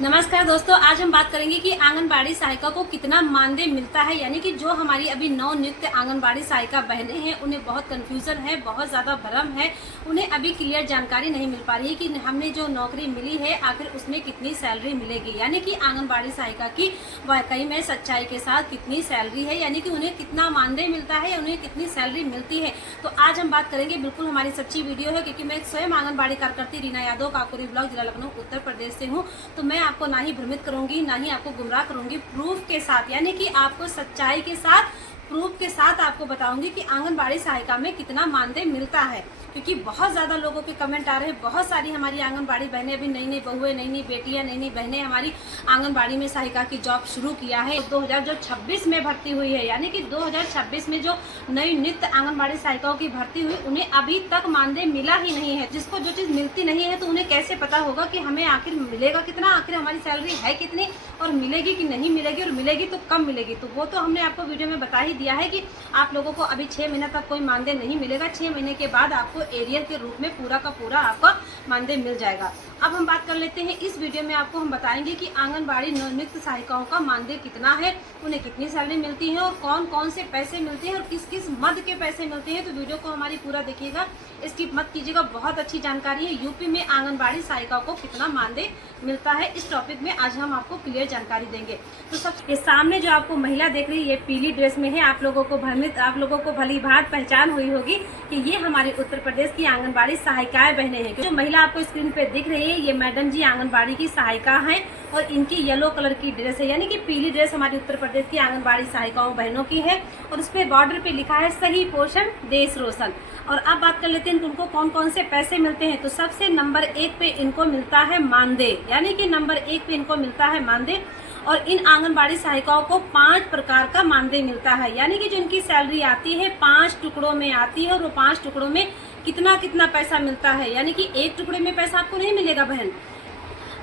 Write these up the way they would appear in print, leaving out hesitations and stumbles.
नमस्कार दोस्तों, आज हम बात करेंगे कि आंगनबाड़ी सहायिका को कितना मानदेय मिलता है। यानी कि जो हमारी अभी नव नियुक्त आंगनबाड़ी सहायिका बहनें हैं उन्हें बहुत कंफ्यूजन है, बहुत ज़्यादा भ्रम है। उन्हें अभी क्लियर जानकारी नहीं मिल पा रही है कि हमने जो नौकरी मिली है आखिर उसमें कितनी सैलरी मिलेगी। यानी कि आंगनबाड़ी सहायिका की वाकई में सच्चाई के साथ कितनी सैलरी है, यानी कि उन्हें कितना मानदेय मिलता है या उन्हें कितनी सैलरी मिलती है। तो आज हम बात करेंगे, बिल्कुल हमारी सच्ची वीडियो है, क्योंकि मैं स्वयं आंगनबाड़ी कार्यकर्ती रीना यादव, काकोरी ब्लॉक, जिला लखनऊ, उत्तर प्रदेश से हूँ। तो मैं आपको ना ही भ्रमित करूंगी, ना ही आपको गुमराह करूंगी, प्रूफ के साथ, यानी कि आपको सच्चाई के साथ, प्रूफ के साथ आपको बताऊंगी कि आंगनबाड़ी सहायिका में कितना मानदेय मिलता है। क्योंकि बहुत ज़्यादा लोगों के कमेंट आ रहे हैं, बहुत सारी हमारी आंगनबाड़ी बहनें, अभी नई नई बहुएं, नई नई बेटियां, नई नई बहनें हमारी आंगनबाड़ी में सहायिका की जॉब शुरू किया है। 2026 में भर्ती हुई है, यानी कि 2026 में जो नई नियुक्त आंगनबाड़ी सहायिकाओं की भर्ती हुई उन्हें अभी तक मानदेय मिला ही नहीं है। जिसको जो चीज़ मिलती नहीं है तो उन्हें कैसे पता होगा कि हमें आखिर मिलेगा कितना, आखिर हमारी सैलरी है कितनी, और मिलेगी कि नहीं मिलेगी, और मिलेगी तो कब मिलेगी। तो वो तो हमने आपको वीडियो में बता ही दिया है कि आप लोगों को अभी 6 महीने तक कोई मानदेय नहीं मिलेगा। 6 महीने के बाद आपको एरियर के रूप में पूरा का पूरा आपका मानदेय मिल जाएगा। अब हम बात कर लेते हैं, इस वीडियो में आपको हम बताएंगे कि आंगनबाड़ी नवनियुक्त सहायिकाओं का मानदेय कितना है, उन्हें कितनी सैलरी मिलती है, और कौन कौन से पैसे मिलते हैं, और किस किस मद के पैसे मिलते हैं। तो वीडियो को हमारी पूरा देखिएगा, स्किप मत कीजिएगा, बहुत अच्छी जानकारी है। यूपी में आंगनबाड़ी सहायिकाओं को कितना मानदेय मिलता है, इस टॉपिक में आज हम आपको क्लियर जानकारी देंगे। तो सब ये सामने जो आपको महिला देख रही है, ये पीली ड्रेस में है। आप लोगों को भली भांति पहचान हुई होगी कि ये हमारी उत्तर प्रदेश की आंगनबाड़ी सहायिकाएं बहनें हैं। जो महिला आपको स्क्रीन पे दिख रही है, ये मैडम जी आंगनबाड़ी की सहायिका हैं, और इनकी येलो कलर की ड्रेस है, यानी कि पीली ड्रेस हमारी उत्तर प्रदेश की आंगनबाड़ी सहायिकाओं बहनों की है, और उस पे बॉर्डर पे लिखा है सही पोषण देश रोशन। और अब बात कर लेते हैं उनको कौन कौन से पैसे मिलते हैं। तो सबसे नंबर 1 पे इनको मिलता है मानदेय, यानी कि नंबर 1 पे इनको मिलता है मानदेय। और इन आंगनबाड़ी सहायिकाओं को 5 प्रकार का मानदेय मिलता है, यानी कि जो इनकी सैलरी आती है 5 टुकड़ों में आती है, और वो 5 टुकड़ों में कितना कितना पैसा मिलता है। यानी कि एक टुकड़े में पैसा आपको नहीं मिलेगा बहन।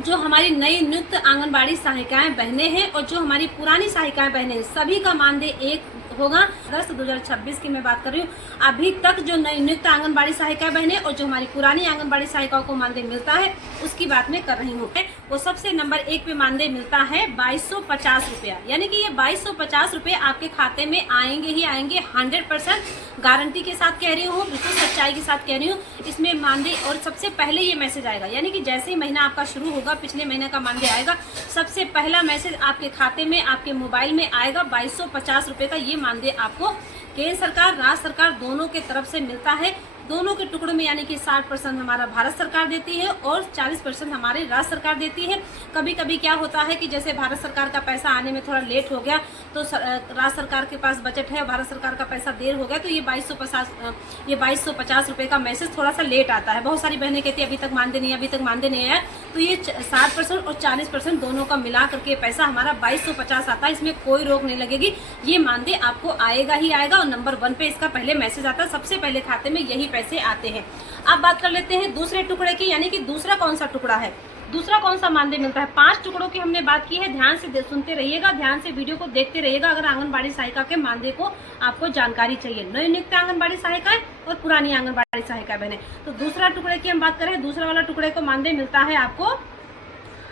जो हमारी नई नियुक्त आंगनबाड़ी सहायिकाएं बहनें हैं और जो हमारी पुरानी सहायिकाएं बहनें हैं, सभी का मानदेय एक होगा। अगस्त 2026 की मैं बात कर रही हूँ। अभी तक जो नई नियुक्त आंगनबाड़ी सहायिका बहनें और जो हमारी पुरानी आंगनबाड़ी सहायिकाओं को मानदेय मिलता है उसकी बात मैं कर रही हूँ। वो सबसे नंबर 1 पे मानदेय मिलता है 2250 रुपया, यानी कि ये 2250 रुपये आपके खाते में आएंगे ही आएंगे। 100% गारंटी के साथ कह रही हूँ, बिल्कुल सच्चाई के साथ कह रही हूँ। इसमें मानदेय और सबसे पहले ये मैसेज आएगा, यानी कि जैसे ही महीना आपका शुरू होगा, पिछले महीने का मानदेय आएगा, सबसे पहला मैसेज आपके खाते में, आपके मोबाइल में आएगा। 2250 रुपये का ये मानदेय आपको केंद्र सरकार, राज्य सरकार दोनों के तरफ से मिलता है। दोनों के टुकड़ों में, यानी कि 60% हमारा भारत सरकार देती है और 40% हमारे राज्य सरकार देती है। कभी कभी क्या होता है कि जैसे भारत सरकार का पैसा आने में थोड़ा लेट हो गया, तो राज्य सरकार के पास बजट है, भारत सरकार का पैसा देर हो गया, तो ये 2250 रुपये का मैसेज थोड़ा सा लेट आता है। बहुत सारी बहनें कहती है अभी तक मानदेय नहीं है, अभी तक मानदेय नहीं आया। तो ये 60% और 40% दोनों का मिला करके पैसा हमारा 2250 आता है। इसमें कोई रोक नहीं लगेगी, ये मानदेय आपको आएगा ही आएगा। और नंबर 1 पे इसका पहले मैसेज आता है, सबसे पहले खाते में यही पैसे आते हैं। अब बात कर लेते हैं दूसरे टुकड़े की, यानी कि दूसरा कौन सा टुकड़ा है, दूसरा कौन सा मानदेय मिलता है। 5 टुकड़ों की हमने बात की है, ध्यान से सुनते रहिएगा, ध्यान से वीडियो को देखते रहिएगा। अगर आंगनबाड़ी सहायिका के मानदेय को आपको जानकारी चाहिए, नई नियुक्त आंगनबाड़ी सहायिकाएं और पुरानी आंगनबाड़ी सहायिका बहनें। तो दूसरा टुकड़े की हम बात करें, दूसरा वाला टुकड़े को मानदेय मिलता है आपको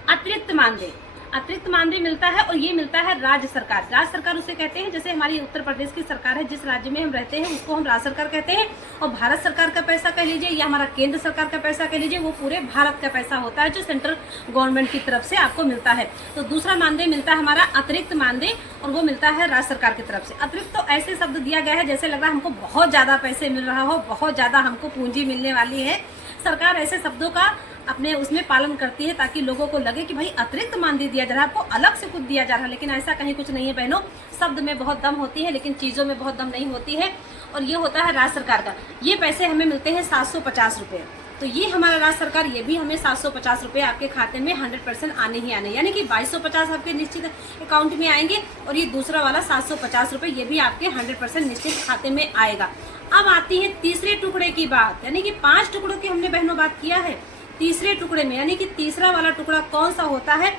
अतिरिक्त मानदेय। अतिरिक्त मानदेय मिलता है, और ये मिलता है राज्य सरकार। राज्य सरकार उसे कहते हैं, जैसे हमारी उत्तर प्रदेश की सरकार है, जिस राज्य में हम रहते हैं उसको हम राज्य सरकार कहते हैं। और भारत सरकार का पैसा कह लीजिए या हमारा केंद्र सरकार का पैसा कह लीजिए, वो पूरे भारत का पैसा होता है जो सेंट्रल गवर्नमेंट की तरफ से आपको मिलता है। तो दूसरा मानदेय मिलता है हमारा अतिरिक्त मानदेय, और वो मिलता है राज्य सरकार की तरफ से। अतिरिक्त तो ऐसे शब्द दिया गया है जैसे लग रहा है हमको बहुत ज्यादा पैसे मिल रहा हो, बहुत ज्यादा हमको पूंजी मिलने वाली है। सरकार ऐसे शब्दों का अपने उसमें पालन करती है ताकि लोगों को लगे कि भाई अतिरिक्त मानदेय दिया जा रहा है, आपको अलग से कुछ दिया जा रहा है। लेकिन ऐसा कहीं कुछ नहीं है बहनों, शब्द में बहुत दम होती है लेकिन चीज़ों में बहुत दम नहीं होती है। और ये होता है राज्य सरकार का। ये पैसे हमें मिलते हैं 750 रुपये। तो ये हमारा राज्य सरकार, ये भी हमें 750 रुपये आपके खाते में 100% आने ही आने, यानी कि 2250 आपके निश्चित अकाउंट में आएंगे, और ये दूसरा वाला 750 रुपये ये भी आपके 100% निश्चित खाते में आएगा। अब आती है तीसरे टुकड़े की बात, यानी कि 5 टुकड़ों की हमने बहनों बात किया है। तीसरे टुकड़े में, यानी कि तीसरा वाला टुकड़ा कौन सा होता है,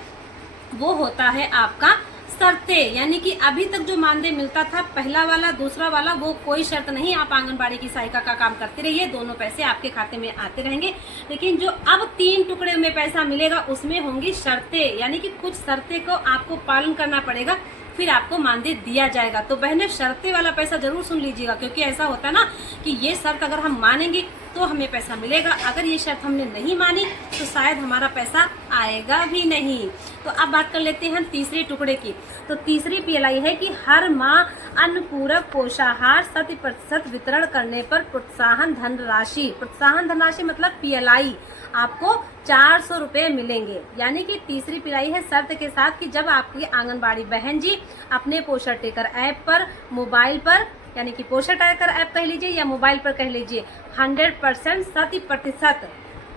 वो होता है आपका शर्तें, यानी कि अभी तक जो मानदेय मिलता था पहला वाला दूसरा वाला, वो कोई शर्त नहीं, आप आंगनबाड़ी की सहायिका का काम करते रहिए, दोनों पैसे आपके खाते में आते रहेंगे। लेकिन जो अब 3 टुकड़े में पैसा मिलेगा उसमें होंगी शर्तें, यानी कि कुछ शर्तें को आपको पालन करना पड़ेगा, फिर आपको मानदेय दिया जाएगा। तो बहनें शर्तें वाला पैसा जरूर सुन लीजिएगा, क्योंकि ऐसा होता है ना कि ये शर्त अगर हम मानेंगे तो हमें पैसा मिलेगा, अगर ये शर्त हमने नहीं मानी तो शायद हमारा पैसा आएगा भी नहीं। तो अब बात कर लेते हैं तीसरे टुकड़े की। तो तीसरी पीएलआई है कि हर माह अन्न पूरक पोषाहार 100% वितरण करने पर प्रोत्साहन धनराशि मतलब पीएलआई आपको 400 रुपये मिलेंगे। यानी कि तीसरी पीएलआई है शर्त के साथ कि जब आपकी आंगनबाड़ी बहन जी अपने पोषण टेकर ऐप पर, मोबाइल पर, यानी कि पोषण टेकर ऐप कह लीजिए या मोबाइल पर कह लीजिए, 100%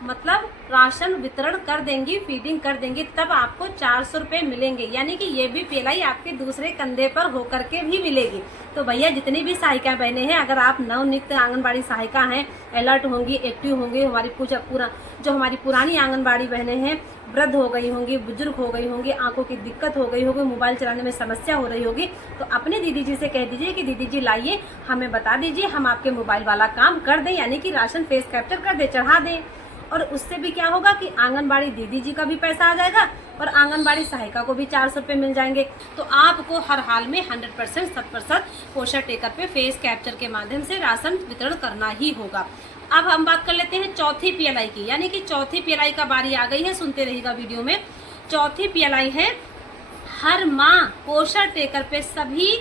मतलब राशन वितरण कर देंगी, फीडिंग कर देंगी, तब आपको 400 रुपये मिलेंगे। यानी कि ये भी पीएलआई आपके दूसरे कंधे पर होकर के भी मिलेगी। तो भैया जितनी भी सहायिका बहनें हैं, अगर आप नवनियुक्त आंगनबाड़ी सहायिका हैं, अलर्ट होंगी, एक्टिव होंगी, हमारी पुरानी आंगनबाड़ी बहनें हैं, वृद्ध हो गई होंगी, बुजुर्ग हो गई होंगी, आंखों की दिक्कत हो गई होगी, मोबाइल चलाने में समस्या हो रही होगी, तो अपने दीदी जी से कह दीजिए कि दीदी जी लाइए, हमें बता दीजिए, हम आपके मोबाइल वाला काम कर दें, यानी कि राशन फेस कैप्चर कर दे, चढ़ा दें। और उससे भी क्या होगा कि आंगनबाड़ी दीदी जी का भी पैसा आ जाएगा और आंगनबाड़ी सहायिका को भी 400 रुपये मिल जाएंगे। तो आपको हर हाल में 100% पोषण टेकर पे फेस कैप्चर के माध्यम से राशन वितरण करना ही होगा। अब हम बात कर लेते हैं चौथी पीएलआई की, यानी कि चौथी पीएलआई का बारी आ गई है, सुनते रहिएगा वीडियो में। चौथी पीएलआई है हर माह पोषण टेकर पे सभी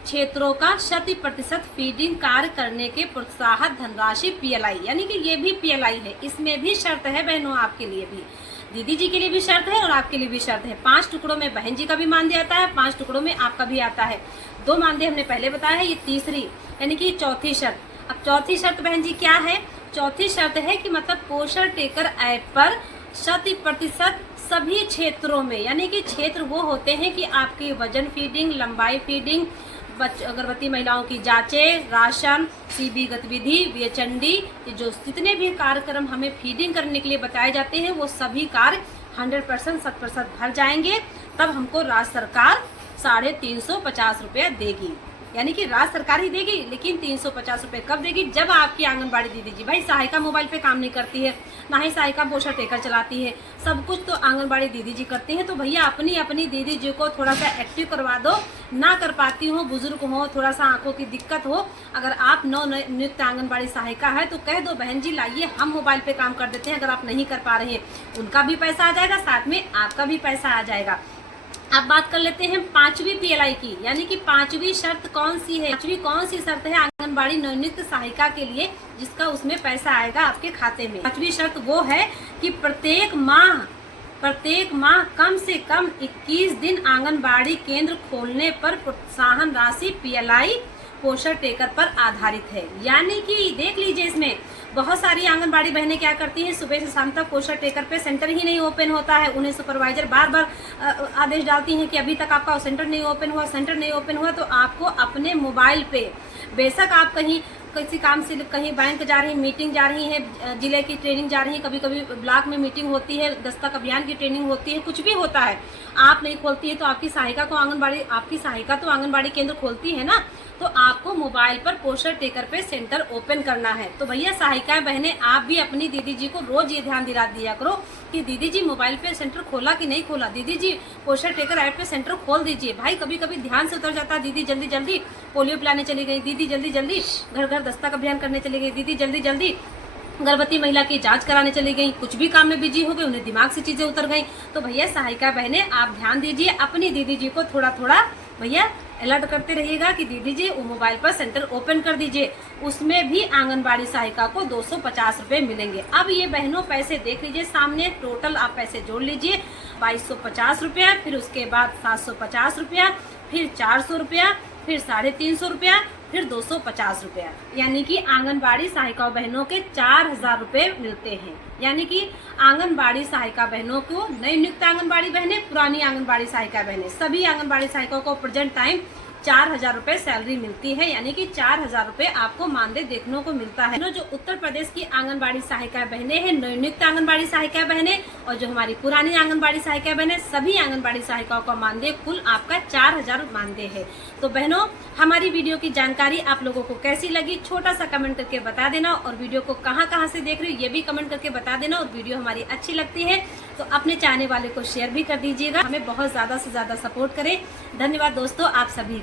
क्षेत्रों का 100% फीडिंग कार्य करने के प्रोत्साहन धनराशि पीएलआई, यानी कि ये भी पीएलआई है। इसमें भी शर्त है बहनों, आपके लिए भी, दीदी जी के लिए भी शर्त है और आपके लिए भी शर्त है। 5 टुकड़ों में बहन जी का भी मानदेय आता है, 5 टुकड़ों में आपका भी आता है। 2 मानदेय हमने पहले बताया है, ये तीसरी यानी कि चौथी शर्त। अब चौथी शर्त बहन जी क्या है? चौथी शर्त है कि मतलब पोषण टेकर ऐप पर 100% सभी क्षेत्रों में, यानी कि क्षेत्र वो होते हैं कि आपकी वजन फीडिंग, लंबाई फीडिंग, गर्भवती महिलाओं की जांचें, राशन, सीबी गतिविधि, VHND, ये जो जितने भी कार्यक्रम हमें फीडिंग करने के लिए बताए जाते हैं, वो सभी कार्य 100% भर जाएंगे, तब हमको राज्य सरकार 350 रुपये देगी। यानी कि राज्य सरकार ही देगी, लेकिन 350 रुपये कब देगी? जब आपकी आंगनबाड़ी दीदी जी, भाई सहायिका मोबाइल पे काम नहीं करती है, ना ही सहायिका पोषण टेकर चलाती है, सब कुछ तो आंगनबाड़ी दीदी जी करती हैं। तो भैया अपनी दीदी जी को थोड़ा सा एक्टिव करवा दो, ना कर पाती हो, बुजुर्ग हो, थोड़ा सा आंखों की दिक्कत हो, अगर आप नवनियुक्त आंगनबाड़ी सहायिका है तो कह दो बहन जी लाइए, हम मोबाइल पे काम कर देते हैं। अगर आप नहीं कर पा रहे हैं, उनका भी पैसा आ जाएगा, साथ में आपका भी पैसा आ जाएगा। अब बात कर लेते हैं 5वीं पीएलआई की, यानी कि 5वीं शर्त कौन सी है? 5वीं कौन सी शर्त है आंगनबाड़ी नवनियुक्त सहायिका के लिए, जिसका उसमें पैसा आएगा आपके खाते में? 5वीं शर्त वो है कि प्रत्येक माह कम से कम 21 दिन आंगनबाड़ी केंद्र खोलने पर प्रोत्साहन राशि पीएलआई पोषण टेकर पर आधारित है। यानी कि देख लीजिए, इसमें बहुत सारी आंगनबाड़ी बहनें क्या करती हैं, सुबह से शाम तक पोषण टेकर पे सेंटर ही नहीं ओपन होता है, उन्हें सुपरवाइजर बार बार आदेश डालती हैं कि अभी तक आपका सेंटर नहीं ओपन हुआ। तो आपको अपने मोबाइल पे, बेशक आप कहीं किसी काम से कहीं बैंक जा रही, मीटिंग जा रही हैं, जिले की ट्रेनिंग जा रही हैं, कभी कभी ब्लॉक में मीटिंग होती है, दस्तक अभियान की ट्रेनिंग होती है, कुछ भी होता है, आप नहीं खोलती है तो आपकी सहायिका तो आंगनबाड़ी केंद्र खोलती है ना, तो आपको मोबाइल पर पोषण टेकर पे सेंटर ओपन करना है। तो भैया सहायिकाएं बहनें, आप भी अपनी दीदी जी को रोज ये ध्यान दिला दिया करो कि दीदी जी मोबाइल पे सेंटर खोला कि नहीं खोला, दीदी जी पोषण टेकर ऐप पे सेंटर खोल दीजिए। भाई कभी कभी ध्यान से उतर जाता है, दीदी जल्दी जल्दी पोलियो पिलाने चली गई, दीदी जल्दी जल्दी घर घर दस्तक अभियान करने चली गई, दीदी जल्दी जल्दी गर्भवती महिला की जांच कराने चली गई, कुछ भी काम में बिजी हो गए, उन्हें दिमाग से चीजें उतर गई। तो भैया सहायिका बहनें, आप ध्यान दीजिए, अपनी दीदी जी को थोड़ा थोड़ा भैया अलर्ट करते रहिएगा कि दीदी जी वो मोबाइल पर सेंटर ओपन कर दीजिए। उसमें भी आंगनबाड़ी सहायिका को 250 रुपये मिलेंगे। अब ये बहनों पैसे देख लीजिए सामने, टोटल आप पैसे जोड़ लीजिए, 2250 रुपया, फिर उसके बाद 750 रुपया, फिर 400 रुपया, फिर 350 रुपया, फिर 250 रुपया, यानी कि आंगनबाड़ी सहायिका बहनों के 4000 रुपये मिलते हैं। यानी कि आंगनबाड़ी सहायिका बहनों को, नई नियुक्त आंगनबाड़ी बहनें, पुरानी आंगनबाड़ी सहायिका बहनें, सभी आंगनबाड़ी सहायिकाओं को प्रेजेंट टाइम 4,000 रुपए सैलरी मिलती है, यानी कि 4,000 रुपए आपको मानदेय देखने को मिलता है। जो उत्तर प्रदेश की आंगनबाड़ी सहायिका बहनें हैं, नवनियुक्त आंगनबाड़ी सहायिका बहनें और जो हमारी पुरानी आंगनबाड़ी सहायिका बहनें, सभी आंगनबाड़ी सहायिकाओं का मानदेय कुल आपका 4,000 मानदेय है। तो बहनों, हमारी वीडियो की जानकारी आप लोगों को कैसी लगी छोटा सा कमेंट करके बता देना, और वीडियो को कहां से देख रहे हो ये भी कमेंट करके बता देना। और वीडियो हमारी अच्छी लगती है तो अपने चाहने वाले को शेयर भी कर दीजिएगा, हमें बहुत ज्यादा से ज्यादा सपोर्ट करें। धन्यवाद दोस्तों आप सभी